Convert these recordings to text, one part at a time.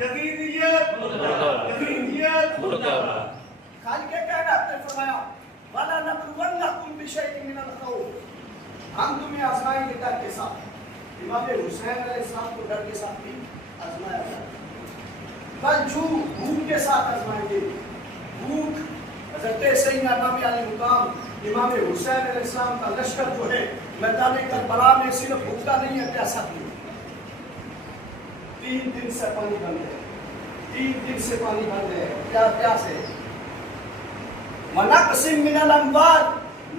یزیدیت خالق کائنات نے فرمایا وَلَنَبْلُوَنَّكُمْ بِشَيْءٍ مِّنَ الْخَوْفِ، ہم تمہیں آزمائیں گے ڈر کے ساتھ۔ امام حسین علیہ السلام کو ڈر کے ساتھ بھی آزمایا گیا، بھوک کے ساتھ آزمائیں گے۔ بھوک حضرت سیدنا امام علی مقام امام حسین علیہ السلام کا لشکر جو ہے میدان کربلا میں صرف بھوکا نہیں ہے، پیاسا بھی ہے۔ 3 دن سے پانی بند ہے، 3 دن سے پانی بند ہے، پیاس ہے۔ وَنَقْصٍ مِّنَ الْأَمْوَالِ،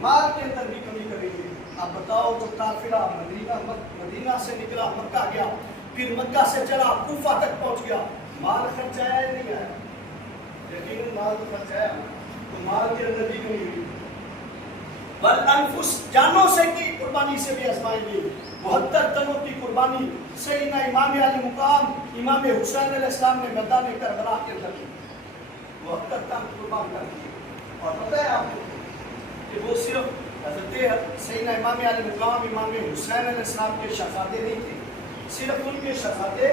مال کے اندر بھی کمی کریں گے۔ اب بتاؤ جو قافلہ مدینہ سے نکلا مکہ گیا، پھر مکہ سے چلا کوفہ تک پہنچ گیا، مال خرچ آیا ہے نہیں آیا؟ یقیناً مال تو خرچ آیا، تو مال کے اندر بھی کمی ہوئی۔ والانفس، جانوں سے کی قربانی سے بھی آزمائیں گے۔ 72 تنوں کی قربانی سیدنا امام علی مقام امام حسین علیہ السلام نے میدان کربلا کے اندر 72 تن قربان کر دیے۔ اور پتہ ہے آپ کو کہ وہ صرف حضرت سیدنا امام علی مقام امام حسین علیہ السلام کے شہزادے نہیں تھے، صرف ان کے شہزادے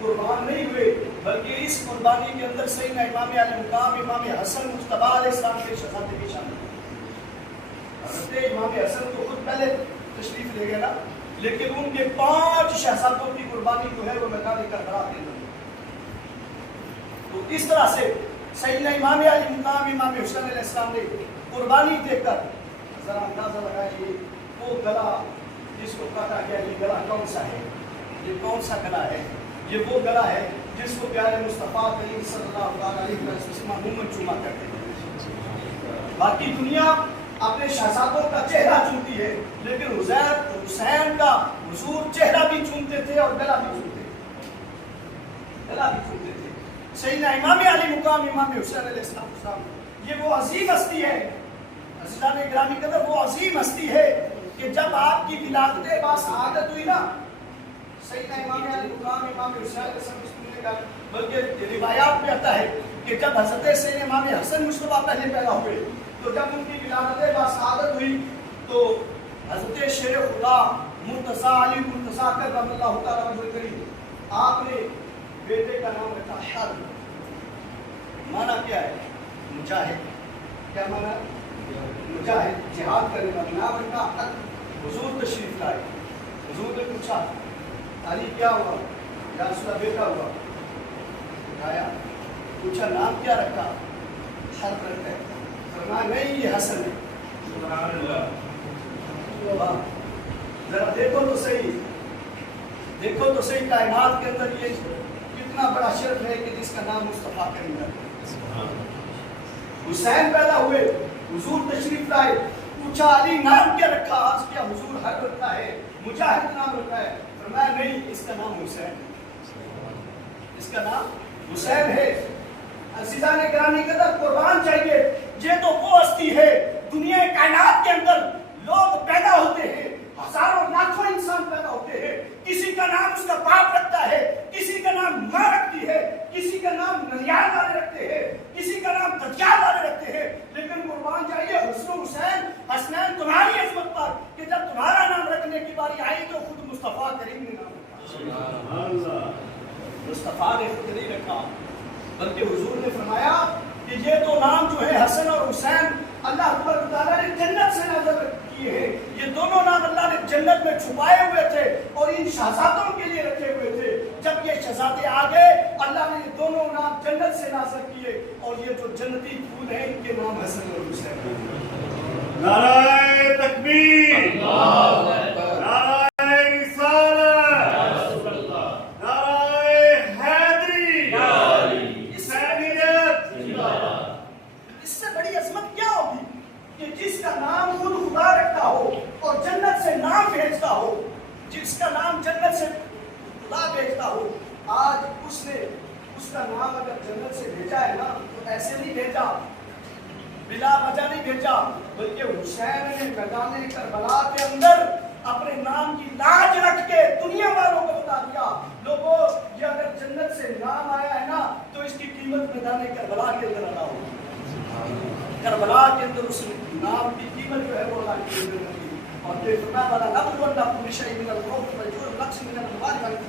قربان نہیں ہوئے، بلکہ اس قربانی کے اندر سیدنا امام علی مقام امام حسن مجتبی علیہ السلام کے شہزادے بھی شامل تھے۔ حضرت امام حسن تو خود پہلے تشریف لے گئے نا، لیکن ان کے 5 شہزادوں کی قربانی جو ہے وہ میدان کربلا کے اندر۔ تو اس طرح سے سیدنا امام علی مقام امام حسین علیہ السلام نے قربانی دے کر ذرا اندازہ لگائیے وہ گلا جس کو کاٹا گیا، یہ گلا کون سا ہے؟ یہ کون سا گلا ہے؟ یہ وہ گلا ہے جس کو پیارے مصطفیٰ کریم صلی اللہ علیہ وسلم عموماً چوما کرتے ہیں۔ باقی دنیا اپنے شہزادوں کا چہرہ چومتی ہے، لیکن حسین کا حضور چہرہ بھی چومتے تھے اور گلا بھی چومتے تھے۔ سیدنا امام علی مقام امام حسین علیہ السلام یہ وہ عظیم ہستی ہے، عزیزان گرامی قدر، وہ عظیم ہستی ہے کہ جب آپ کی ولادت باسعادت ہوئی نا، سیدنا امام علی مقام امام حسین علیہ السلام بلکہ روایات میں آتا ہے کہ جب حضرت سیدنا امام حسن مجتبی پہلے پیدا ہوئے تو جب ان کی ولادت باسعادت ہوئی تو حضرت شیر خدا مرتضیٰ علی مرتضیٰ کرم اللہ تعالیٰ عنہ کریم آپ نے بیٹے کا نام رکھا حرب۔ معنی کیا ہے؟ مجاہد۔ کیا معنی؟ مجاہد، جہاد کرنے والا، نام رکھا حرب۔ حضور تشریف لائے، حضور نے پوچھا علی کیا ہوا؟ یا رسول اللہ بیٹا ہوا؟ اٹھایا، پوچھا نام کیا رکھا؟ حرب رکھا ہے۔ فرمایا نہیں یہ حسن ہے۔ سبحان اللہ۔ ذرا دیکھو تو صحیح کائنات کے اندر یہ کتنا بڑا شرف ہے کہ جس کا نام مصطفیٰ کریم ہے۔ حسین پیدا ہوئے، حضور تشریف لائے، پوچھا علی نام کیا رکھا؟ عرض کیا حضور حرب رکھا ہے، مجاہد نام رکھا ہے۔ فرمایا نہیں اس کا نام حسین ہے، اس کا نام حسین ہے۔ عزیزان گرامی قدر، قربان چاہیے، یہ تو وہ ہستی ہے دنیا کائنات کے اندر لوگ پیدا ہوتے ہیں، ہزاروں لاکھوں انسان پیدا ہوتے ہیں، کسی کا نام اس کا باپ رکھتا ہے، کسی کا نام ماں رکھتی ہے، کسی کا نام ننیال والے رکھتے ہیں، کسی کا نام دجال والے رکھتے ہیں، لیکن قربان چاہیے حسن حسین حسنین تمہاری عظمت پر کہ جب تمہارا نام رکھنے کی باری آئی تو خود مصطفیٰ کریم نے نام رکھا۔ مصطفیٰ نے خود نہیں رکھا، بلکہ حضور نے فرمایا کہ یہ دو نام جو ہے حسن اور حسین اللہ تعالیٰ نے جنت سے نازل کیے ہیں، یہ دونوں نام اللہ نے جنت میں چھپائے ہوئے تھے اور ان شہزادوں کے لیے رکھے ہوئے تھے۔ جب یہ شہزادے آ گئے اللہ نے یہ دونوں نام جنت سے نازل کیے اور یہ جو جنتی پھول ہیں ان کے نام حسن اور حسین۔ نعرہ تکبیر، نعرہ رسالت، نعرہ حیدری، حسینیت۔ اس سے بڑی عظمت کیا ہوگی کہ جس کا نام خود خدا رکھتا ہو اور جنت سے نام بھیجتا ہو، جس کا نام جنت سے خدا بھیجتا ہو، آج اس نے اس کا نام اگر جنت سے بھیجا ہے نا تو ایسے نہیں بھیجا، بلا وجہ نہیں بھیجا، بلکہ حسین نے میدان کربلا کے اندر اپنے نام کی لاج رکھ کے دنیا والوں کو بتا دیا، لوگوں یہ اگر جنت سے نام آیا ہے نا تو اس کی قیمت میدان کربلا کے اندر ادا ہوگی۔ کربلا کے اندر اس نام کی قیمت جو ہے وہ اللہ کی قیمت رکھی، اور یہ فرمایا والا نبلونکم بشیء من الخوف والجوع ونقص من الاموال والانفس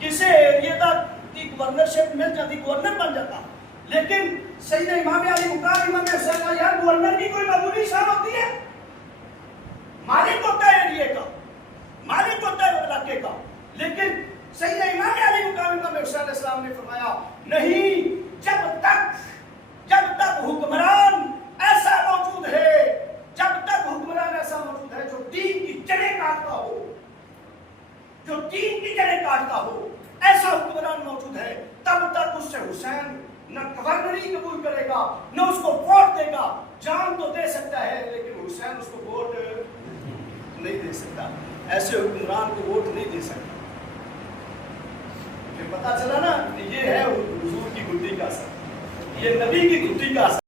کسی ایریے کا گورنرشپ مل جاتی، گورنر بن جاتا. لیکن سیدنا امام علی مقام امام حسین کا یار گورنر کی کوئی معمولی شان ہوتی ہے؟ مالک ہوتا ہے ایریے کا، مالک ہوتا ہے علاقے کا. لیکن سیدنا امام علی مقام امام حسین علیہ السلام نے فرمایا نہیں، جب تک حکمران ایسا موجود ہے، جب تک حکمران ایسا موجود ہے جو دین کی جڑیں کاٹتا ہو، جو دین کی جڑیں کاٹتا ہو، ایسا حکمران موجود ہے، تب تک اس سے حسین نہ گورنری قبول کرے گا نہ اس کو ووٹ دے گا. جان تو دے سکتا ہے لیکن حسین اس کو ووٹ نہیں دے سکتا، ایسے حکمران کو ووٹ نہیں دے سکتا. پھر پتا چلا نا یہ ہے حضور کی گدی کا اثر، یہ نبی کی گدی کا اثر.